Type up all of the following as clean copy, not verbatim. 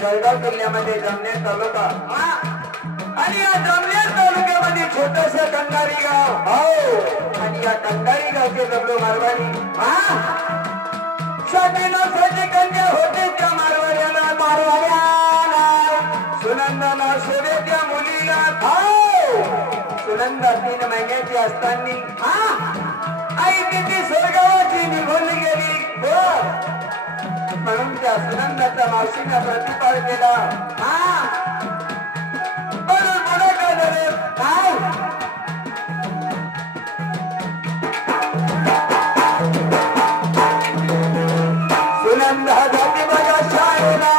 जळगाव जिल्ह्यामध्ये जामनेर तालुका आणि या जामनेर तालुक्यामध्ये छोटस कंधारी गाव हो आणि या कंधारी गावचे दगडू मारवाडी स्वामीनाथाची कन्या होते त्या मारवाड्याला सुनंदाला शोभे त्या मुलीला सुनंदा 3 महिन्याची असताना आई तिची स्वर्गावाची निघून गेली म्हणून त्या सुनंदाच्या मावशीने प्रतिपाद केला म्हणून पुढे काय झालं काय सुनंदा जाती बघा शाळेला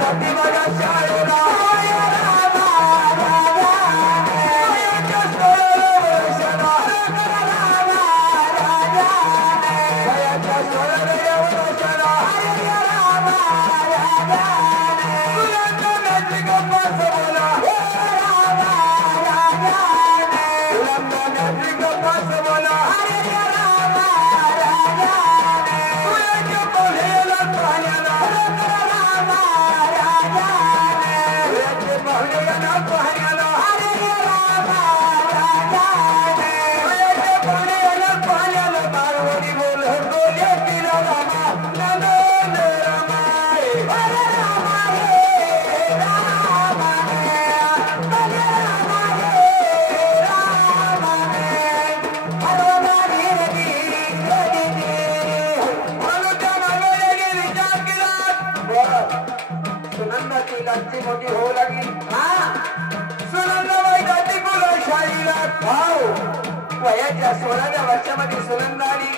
जाती बघा शाळेला मोठी होऊ लागली सुनंदाबाई जाती कुलशाहीला वयाच्या 16व्या वर्षामध्ये सुनंदा आली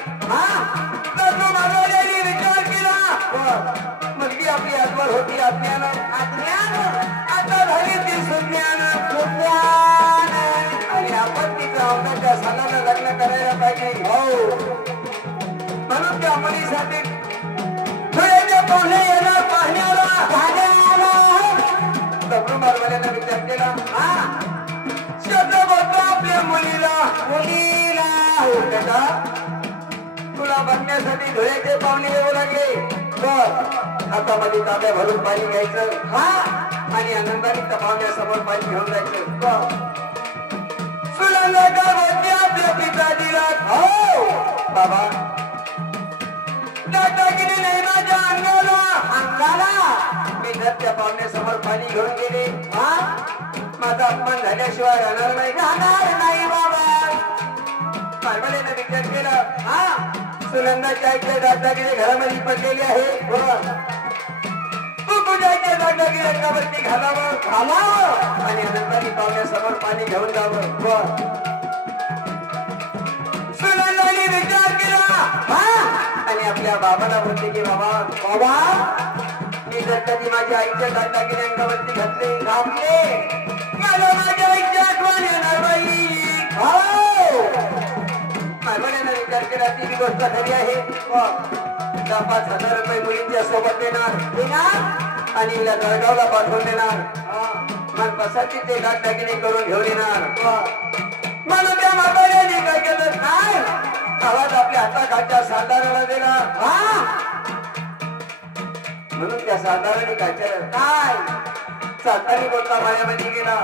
दगडू मारवाड्याने विचार केला मुलगी आपली आजवर होती अज्ञान आता झाली ती सुज्ञान आणि आपण तिच्या अवताच्या सालाला लग्न करायला पाहिजे हो म्हणून त्या मुलीसाठी पाहुणे येणार पाहण्याला दगडू मारवाड्याने विचार केला शब्द आपल्या मुलीला तुला बघण्यासाठी धुळ्याचे पाहुणे येऊ लागले आता मध्ये ताब्या भरून पाणी घ्यायचं आणि आनंदाने त्या पाहुण्यासमोर पाणी घेऊन जायचं सुनंदा आपल्या पिताजीला हो बाबा दादागिरी नाही माझ्या अंगाला मी जर त्या पाहुण्यासमोर पाणी घेऊन गेले माझा अपमान झाल्याशिवाय राहणार नाही बाबा मारवाड्याने विचार केला सुनंदाच्या आईच्या दागदागिने घरामध्ये पडलेले आहे. तुझ्या दागदागिने अंगावरती घालावं आणि आनंदाने पाहुण्यासमोर पाणी घेऊन जावं. सुनंदाने विचार केला आणि आपल्या बाबाला म्हणते की बाबा मी जर कधी माझ्या आईच्या दागदागिने अंगावरती घातले मला माझ्या आईची आठवण येणार बाई. मारवाड्यानं विचार केला ती बी गोष्ट खरी आहे. 5,000 रुपये मुलींच्या सोबत देणार आणि हिला जळगावला पाठवून देणार. मनपसंतीचे दागदागिने करून घेऊन येणार. म्हणून त्या मारवाड्याने काय केलं काय आवाज आपल्या हाताखालच्या साधाराला देणार. म्हणून त्या साधाराने काय केलं काय सातारी बोलता मायामध्ये गेला.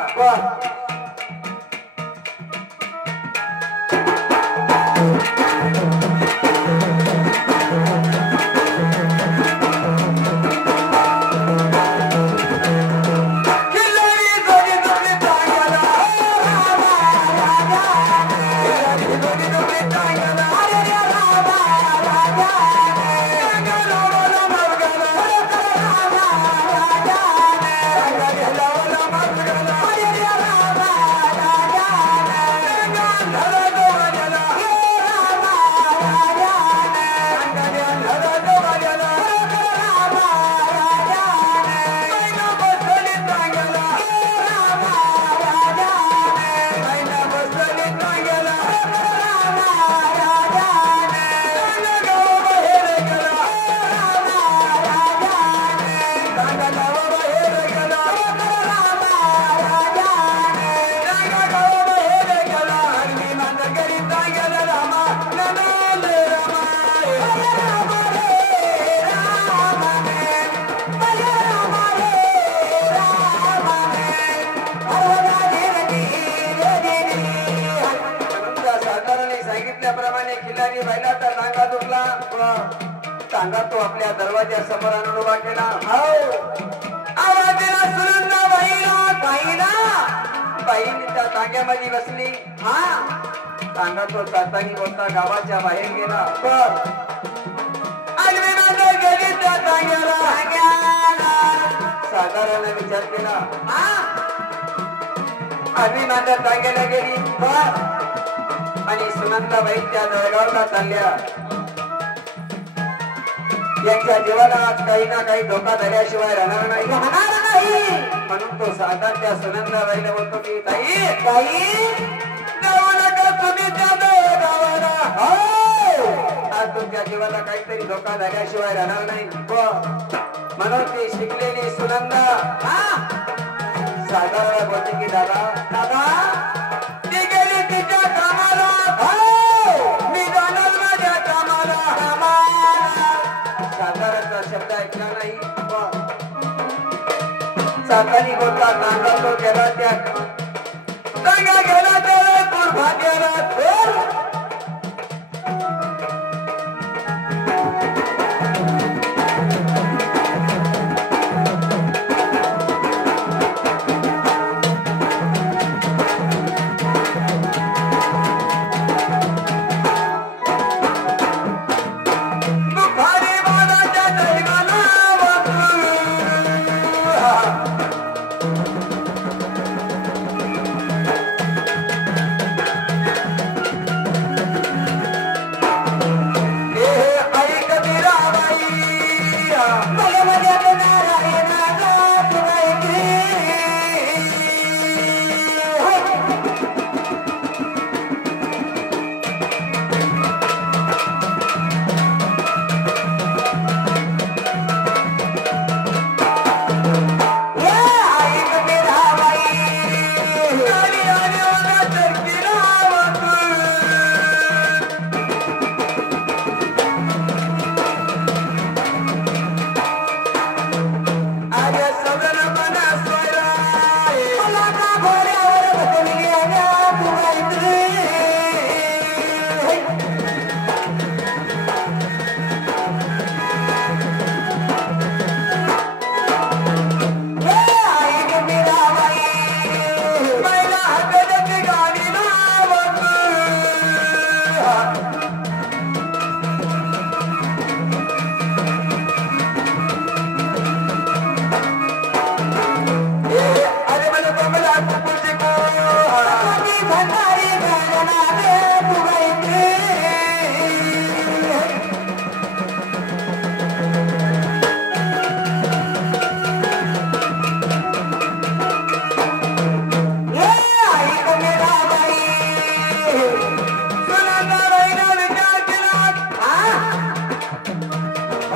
सांगा तो आपल्या दरवाजा समोर आणून उभा केला. आवाज दिला सुनंदा बाईने त्या तांग्यामध्ये बसली. सांगा तो चालतानी बोलता गावाच्या बाहेर गेला. गेली त्या तांग्याला साधारण विचार केला. आम्ही माझ्या तांग्याला गेली आणि सुनंदाबाई त्या जळगावला चालल्या. यांच्या जीवाला काही ना काही धोका झाल्याशिवाय राहणार नाही. म्हणून तो साधा त्या सुनंदाबाईला बोलतो की ताई जाऊ नका तुम्ही त्या गावाला. आज तुमच्या जीवाला काहीतरी धोका झाल्याशिवाय राहणार नाही. म्हणून ती शिकलेली सुनंदा साधारण बोलते की दादा ती गेली तिच्या कामाला. मी जाणार माझ्या कामाला. साधारणचा शब्द ऐकला नाही. सातारी बोलता नांगा तो गेला त्या नांगा गेला त्या भाग्याला.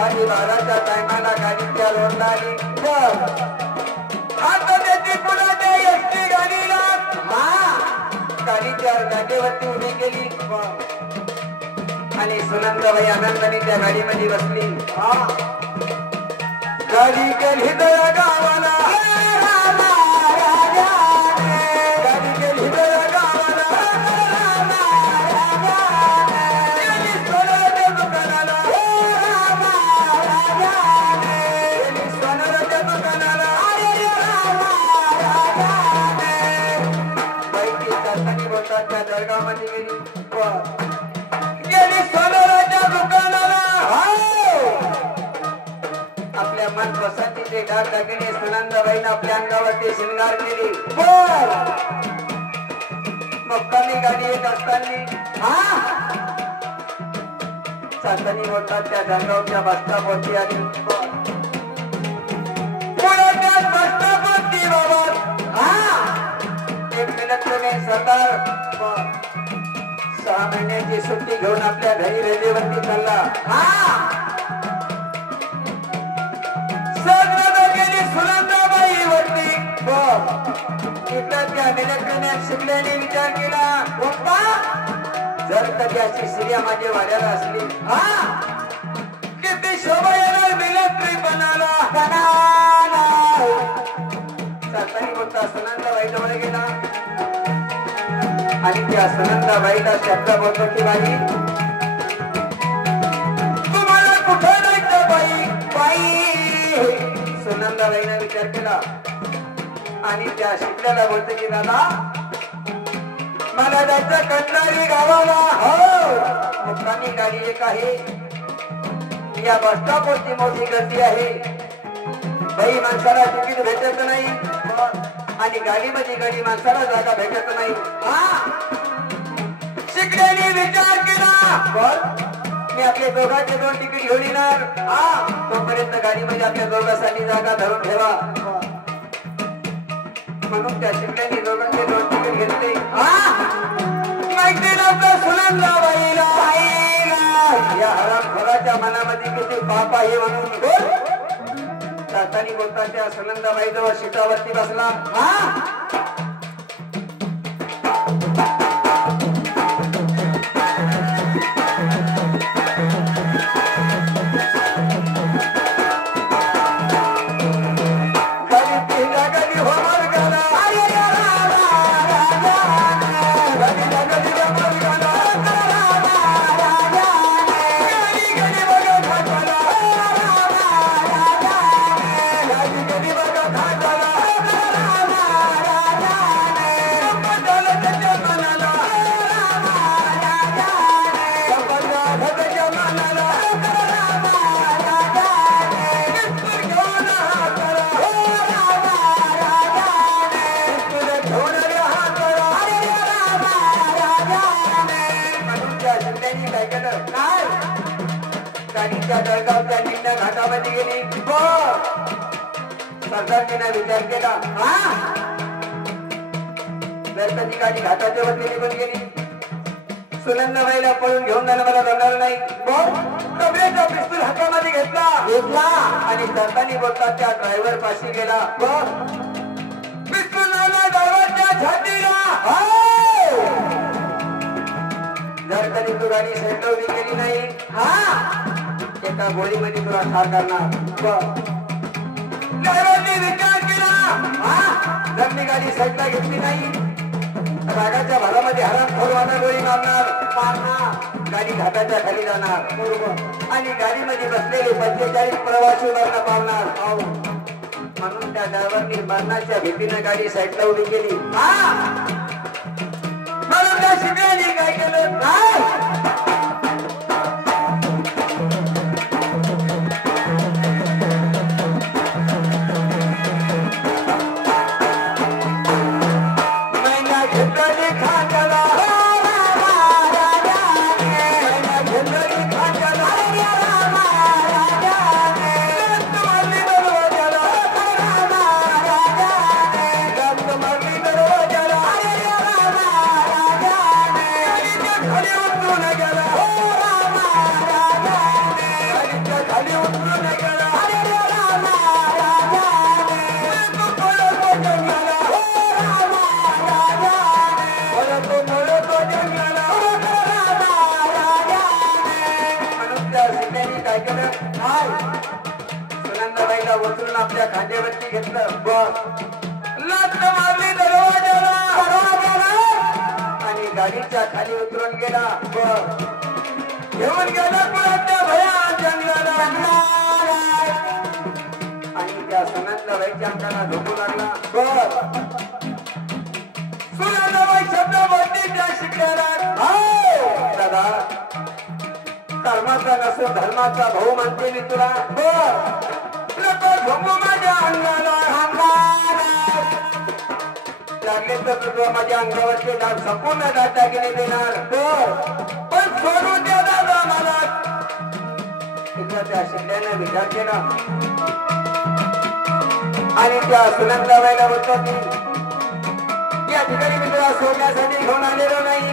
आणि बाराच्या टायमाला गाडीच्या रोडला आली आता त्याची पुन्हा त्या एसटी गाडीला गाडीच्या जागेवरती उभी केली आणि सुनंदाबाई आनंदाने त्या गाडीमध्ये बसली गाडी गेली तर गावाला जळगावमध्ये गेली सोनाराच्या दुकानाला आपल्या मनपसंतीचे दागदागिने सुनंदाबाईने आपल्या अंगावरती शृंगार केली मुक्कामी गाडी येत असताना चाचणी बोलतात त्या जळगावच्या बसस्टॉपवरती आली पुण्याच्या बसस्टॉपवरती बाबा एक मिनिट तुम्ही सरदार 6 महिन्याची सुट्टी घेऊन आपल्या घरी रेल्वेवरती चालला गेली सुनंदाबाई वरती त्या मिलिटरीने शिकल्याने विचार केला जर कधी अशी स्त्रिया माझ्या वाड्याला असली किती शोभा येणार मिलिटरी बनाला चालतानी बोलता सुनंदाबाई जवळ गेला आणि त्या सुनंदाबाईला शब्द बोलतो की बाई तुम्हाला कुठे जायचं बाई सुनंदाबाईने विचार केला आणि त्या शिकल्याला बोलतो की दादा मला जायचं कंटाळी गावाला मुक्कामी गाडी एक आहे या बसस्टॉपवरती मोठी गर्दी आहे बाई माणसाला तिकीट भेटत नाही आणि गाडीमध्ये गाडी माणसाला जागा भेटत नाही शिकल्याने विचार केला मी आपल्या दोघांचे 2 तिकीट घेऊन येणार तोपर्यंत गाडीमध्ये आपल्या दोघांसाठी जागा धरून ठेवा म्हणून त्या शिकल्याने दोघांचे 2 तिकीट घेतले सुनंदाबाईला या हरामखोराच्या मनामध्ये किती पाप आहे म्हणून जातानी बोलता त्या सुनंदाबाई जवळ सीटावरती बसला गाडीच्या जळगावच्या निम्या घाटामध्ये गेली सरदारजीने विचार केला जर कधी गाडी घाटाच्या वरती निघून गेली सुनंदाबाईला पळून घेऊन जाणं मला जमणार नाही कमरेचा पिस्तूल हातामध्ये घेतला आणि सरदारनी बोलतात त्या ड्रायव्हर पाशी गेला पिस्तूल लावला ड्रायव्हरच्या छातीला जर कधी तू गाडी सेंटर उभी केली नाही एका गोळीमध्ये तुला ठार करणार ड्रायव्हरने विचार केला जर मी गाडी साईडला घेतली नाही रागाच्या भरामध्ये हरामखोरवाना गोळी मारणार गाडी घाटाच्या खाली जाणार बरोबर आणि गाडीमध्ये बसलेले 45 प्रवासी मरण पावणार म्हणून त्या ड्रायव्हरने मरणाच्या भीतीने गाडी साईडला उभी केली म्हणून त्या शिकल्याने काय केलं शिकल्याने काय केलं काय सुनंदाबाईला उचलून आपल्या खांद्यावरती घेतलं लाथ मारली दरवाजाला आणि गाडीच्या खाली उतरून गेला घेऊन गेला कुणाच्या भया जंगलाला आणि त्या सुनंदाबाईच्या अंगाला झोपू लागला सुनंदाबाई शब्द बोलली त्या शिकल्याला दादा कर्माचा नसो धर्माचा भाऊ म्हणते मी तुला नको झोपू माझ्या अंगाला लागले तर तुझं माझ्या अंगावरचे डाग संपूर्ण दागिने देणार पण सोडून द्या दादा मला तिथं त्या शिकल्यानं विचार केला आणि त्या सुनंदाबाईला बोलतो की या ठिकाणी मी तुला सोडण्यासाठी घेऊन आलेलो नाही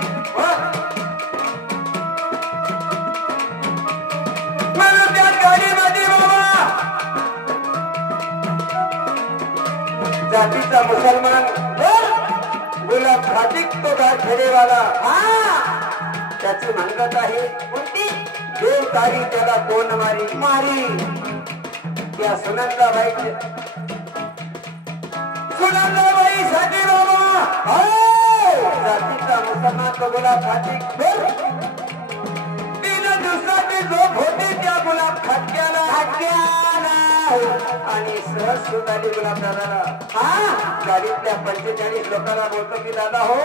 म्हणून त्या गाडीमध्ये बाबा जातीचा मुसलमान गुलाब खातिक तो खेडेवाला त्याची म्हणत आहे कोणती देव तारी त्याला कोण मारी त्या सुनंदाबाईची साठी बाबा जातीचा मुसलमान तो गुलाब खातिक तीन दिवसाची झोप होती त्या गुलाब खाटक्याला आणि सहज सुट आली गुलाब दादाला गाडीतल्या 45 लोकांना बोलतो की दादा हो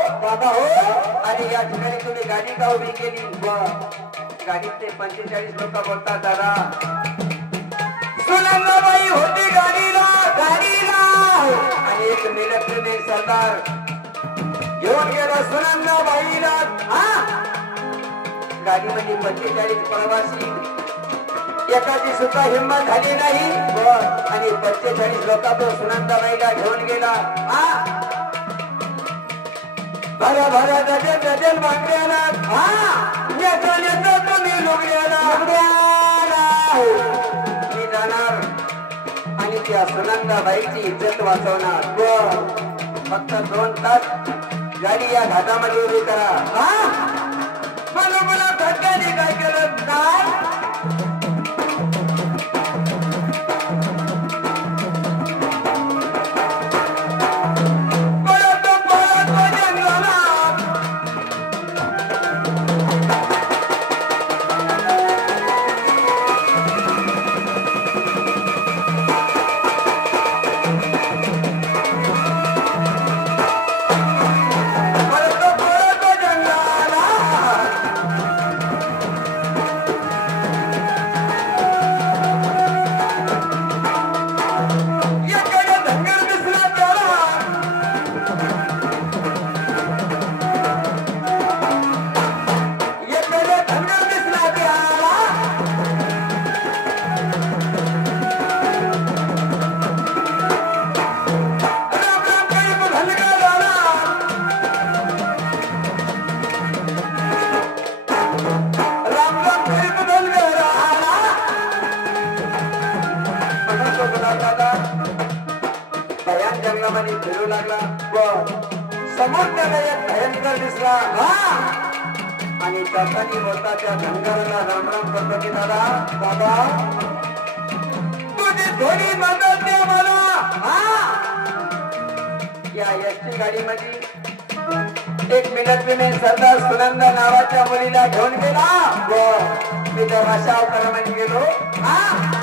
आणि या ठिकाणी तुम्ही गाडी का उभी केली गाडीतले 45 लोक बोलतात दादा सुनंदाबाई होती गाडीला आणि एक मिलिटरी सरदार घेऊन गेला सुनंदाबाईला गाडीमध्ये 45 प्रवासी एकाची सुद्धा हिंमत झाली नाही आणि 45 लोक तो सुनंदाबाईला घेऊन गेला भरा डझन बांगड्याला तुम्ही लुगड्याला मी जाणार आणि त्या सुनंदाबाईची इज्जत वाचवणार फक्त 2 तास गाडी या घाटामध्ये उभी करा मला धक्क्याने काय केलं काय जंगलामध्ये फिरू लागला समोर त्याला एक भयंकर दिसला आणि त्यासाठी बोलता त्या धनगराला रामराम करतो की दादा तुझी थोडी मदत द्या मला या एसटी गाडीमध्ये एक मिलिटरी सरदार सुनंदा नावाच्या मुलीला घेऊन गेला मी त्या भाषा अवतारामध्ये गेलो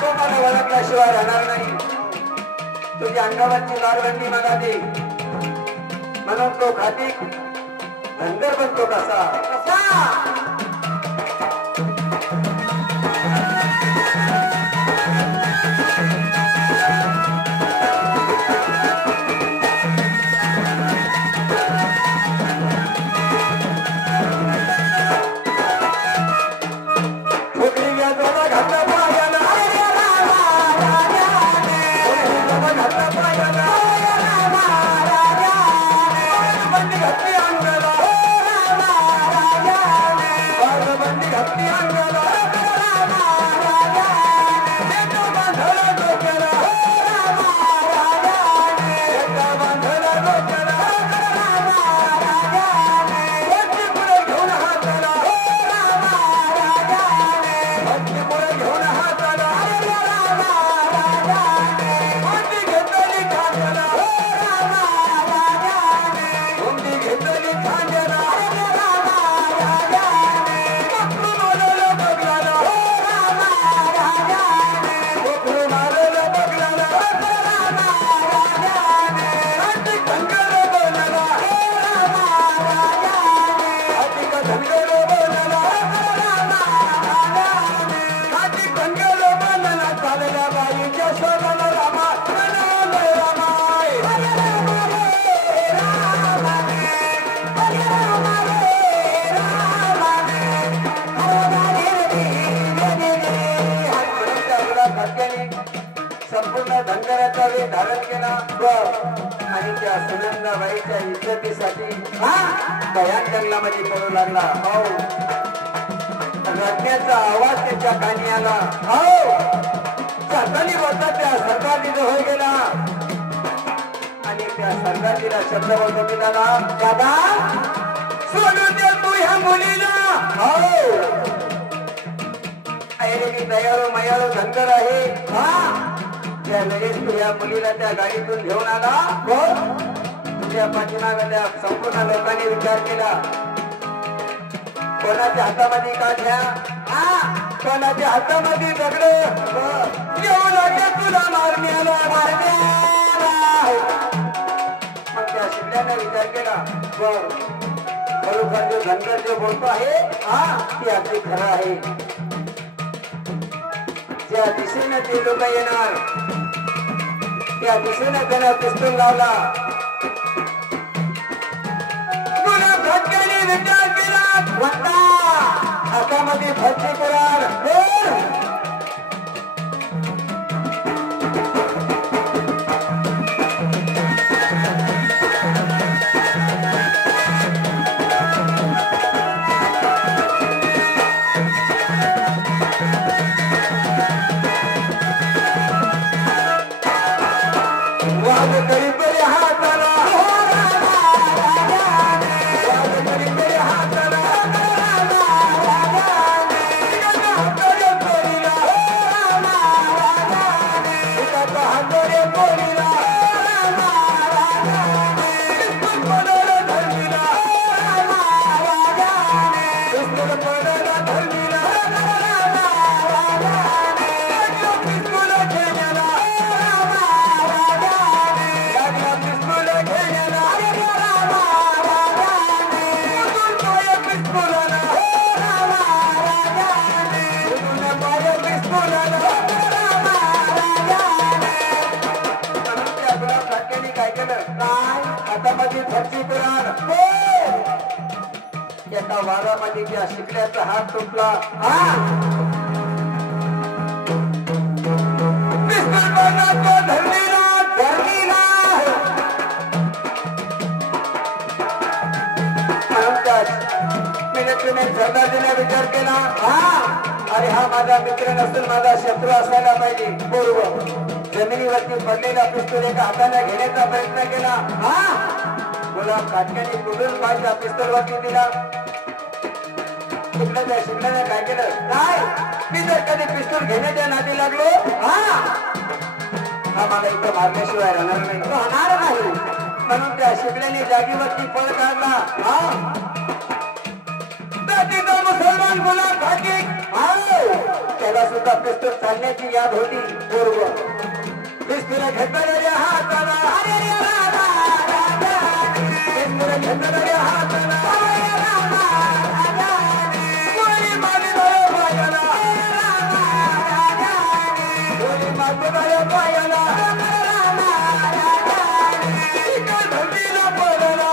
तो मला ओळखल्याशिवाय राहणार नाही तुझ्या अंगावरची लालबंदी मला दे म्हणून तो खातिक धनगर बनतो कसा संपूर्ण धनगराचा वेळ धारण केला आणि त्या सुनंदाबाईच्या इज्जतीसाठी भयान जंगलामध्ये पडू लागला. हो, रडण्याचा आवाज त्याच्या कानी आला. हो, चाचणी बोलता त्या सरदारजीचा होय गेला आणि त्या सरदारजीला शब्द बोलतो की दादा सोडून दे तू ह्या मुलीला. हो, अरे मी दयाळू मयाळू धनगर आहे. त्या वेळेस तू या मुलीला त्या गाडीतून घेऊन आला. तुझ्या पाठीमागे त्या संपूर्ण लोकांनी विचार केला कोणाच्या हातामध्ये काठ्या कोणाच्या हातामध्ये दगड येऊ लागले तुला मारण्याला. मग त्या शिकल्याने विचार केला खरोखर जो धनगर जो बोलतो आहे ते अगदी खरं आहे. ज्या दिशेने ते लोक येणार त्या दिशेने त्याला पिस्तूल लावला. गुलाब घटकाने विचार केला हातामध्ये भरती कुराड. एका वाघामध्ये त्या शिकल्याचा हात तुटला. विचार केला अरे हा माझा मित्र नसून माझा शत्रू असायला पाहिजे. बरोबर जमिनीवरती पडलेला पिस्तूल एका हाताने घेण्याचा प्रयत्न केला. गुलाब काटक्याने कुठून माझ्या पिस्तूल वरती दिला. शिकल्याने काय केलं काय मी जर कधी पिस्तूल घेण्याच्या नादी लागलो हा मला इथं मारल्याशिवाय राहणार नाही. म्हणून त्या शिकल्याने जागेवरती पळ काढला. मुसलमान गुलाब खाकी त्याला सुद्धा पिस्तूल चालण्याची याद होती. बरोबर पिस्तूल घेतलेल्या हाताला पिस्तूल घेतलेल्या हाताला गोळी मारली पायाला गोळी मारली पायाला धरणीला पडला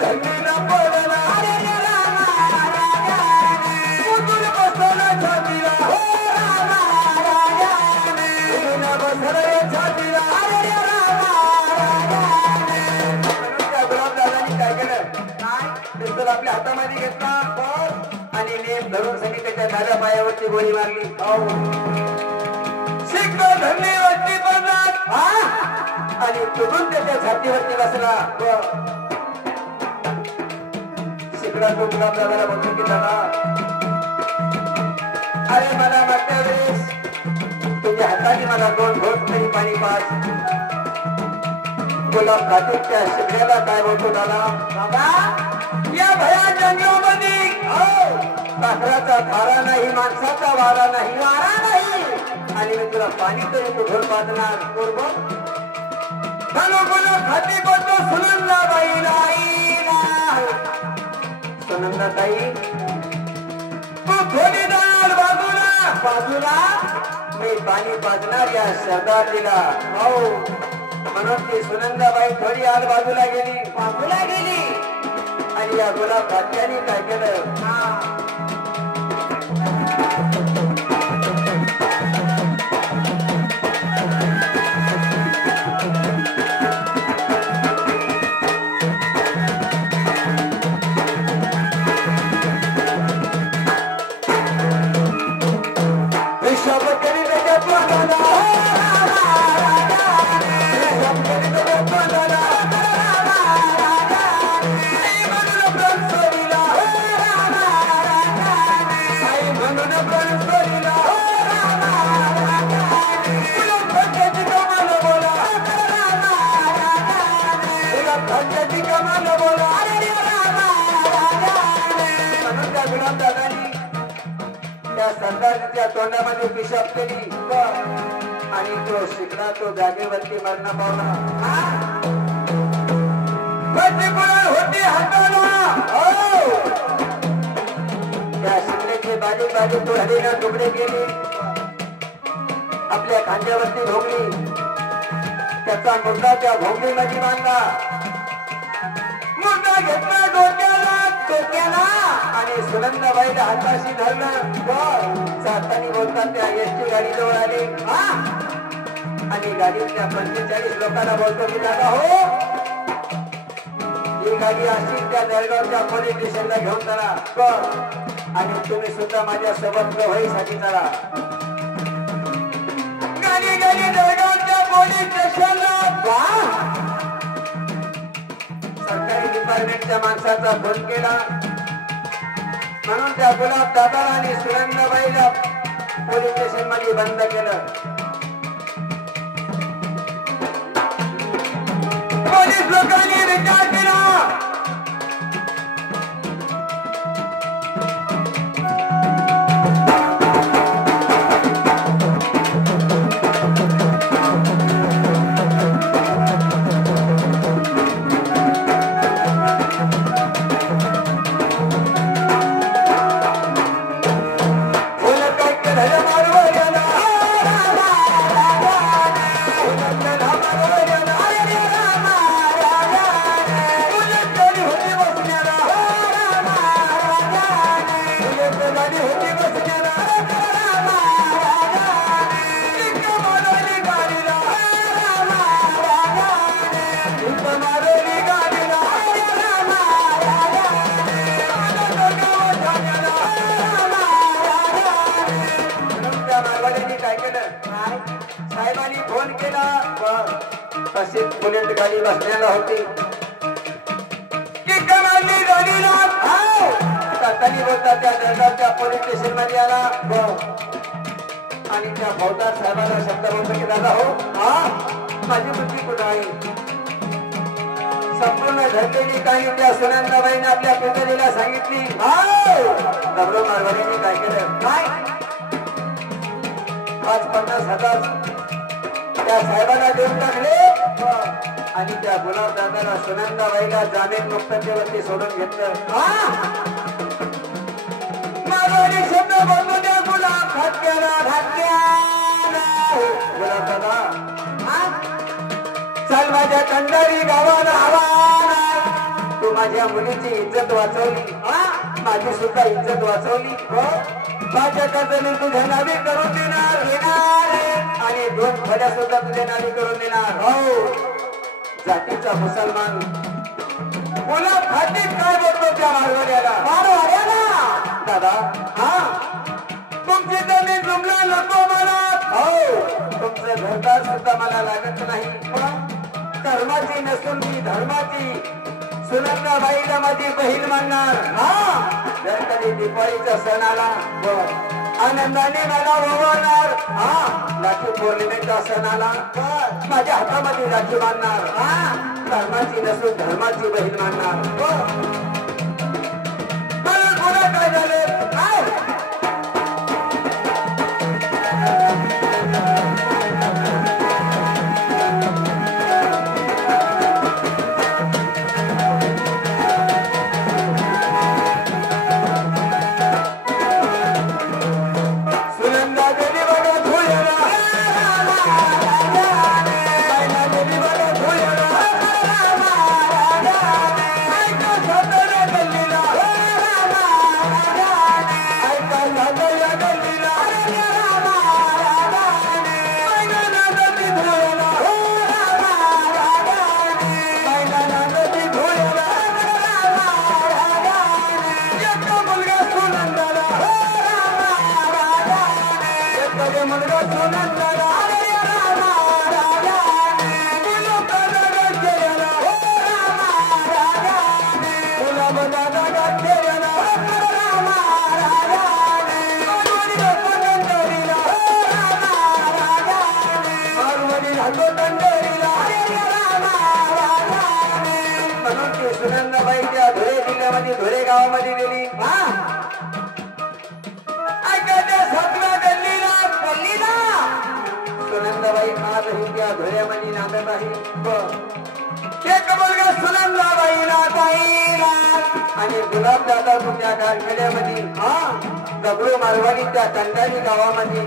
धरणीला पडला कुठून बसला छातीला छातीला. गुलाबदादांनी काय केलं पिस्तूल आपल्या हातामध्ये घेतला आणि नेम धरून सगळी त्याच्या डाव्या पायावरती गोळी मारली. शिक धरणीवरती पडला आणि तुटून त्याच्या छातीवरती बसला. शिकला तो गुलाबदादाला बघून की दादा अरे मला मागच्या वेळेस तुझ्या हाताने मला 2 घोट तरी पाणी पाज. गुलाब खाते त्या शिकल्याला काय बोलतो दादा या भया जंगलामध्ये साखराचा धारा नाही माणसाचा वारा नाही आणि मी तुला पाणी तरी कुठून पाजणार. बरोबर खाती बोलतो सुनंदाबाईला सुनंदाताई तू थोडी दाल बाजूला मी पाणी पाजणार या सरदारजीला. हो म्हणून ती सुनंदाबाई थोडी आल बाजूला गेली आणि या गुलाब खात्याने काय केलं त्या सरदारच्या तोंडामध्ये पिशाब केली आणि तो शिकला तो जागेवरती मरण पावला. होती हाताला त्या शिकल्याचे बारीक बारीक तो हरीला तुकडे केले आपल्या खांद्यावरती भोगली. त्याचा मुद्दा त्या भोगलीमध्ये बांधला. मुद्दा घेतला डोक्याला आणि सुनंदाबाईला हाताशी धरलं. जाताना बोलतात त्या एसटी गाडी जवळ आले आणि गाडीतल्या 45 लोकांना बोलतो की दादा हो ही गाडी अशी त्या जळगावच्या पोलीस स्टेशनला घेऊन चला आणि तुम्ही सुद्धा माझ्या सोबत प्रवाहीसाठी चला. गाडी जळगावच्या पोलीस स्टेशनला सरकारी डिपार्टमेंटच्या माणसाचा फोन केला म्हणून त्या गुलाब दादाला आणि सुनंदाबाईला पोलीस स्टेशन मध्ये बंद केलं. पोलीस लोकांनी विचार केला साहेबांनी फोन केला तशीच बुलेट गाडी बसण्याला होती की कमानी गाडीला तात्याने बोलता त्या जळगावच्या पोलीस स्टेशन मध्ये आला आणि त्या फौजदार साहेबाला शब्द बोलतो की दादा हो माझी मुलगी कुठं आहे. संपूर्ण घडलेली काही त्या सुनंदाबाईने आपल्या पितळीला सांगितली. दगडो मारवाडीने काय केलं काय 50,000 त्या साहेबांना देऊन टाकले आणि त्या गुलाब दादाला सुनंदाबाईला जामीन मुक्ततेवरती सोडून घेतलं. मारवाडी शब्द बोलतो त्या गुलाब गुलाब दादा चल माझ्या कंडारी गावाला हवा. तू माझ्या मुलीची इज्जत वाचवली माझी सुद्धा इज्जत वाचवली. माझ्या कर्जाने तुझ्या नावी करून देणार आणि 2 फड्या सुद्धा तुझ्या नावी करून देणार. हो जातीचा मुसलमान मुला फाटीत काय बोलतो त्या मारवाड्याला दादा तुमची जमीन जुमला नको मला. हो तुमचं घरदार सुद्धा मला लागत नाही. धर्माची नसून मी धर्माची सुनंदाबाईला माझी बहीण मानणार. जर कधी दिवाळीचा सण आला आनंदाने मला ओवाळणार. राखी पौर्णिमेचा सण आला माझ्या हातामध्ये राखी बांधणार. धर्माची नसून धर्माची बहीण मानणार. मला काय झाले धुळे जिल्ह्यामध्ये धुळे गावामध्ये गेली. ऐका बाई आजही त्या धुळ्यामध्ये नांदत आहे एक मुलगा सुनंदाबाईला ताईला आणि गुलाब दादा तुझ्या कारखेड्यामध्ये दगडू मारवाडी त्या तंडारी गावामध्ये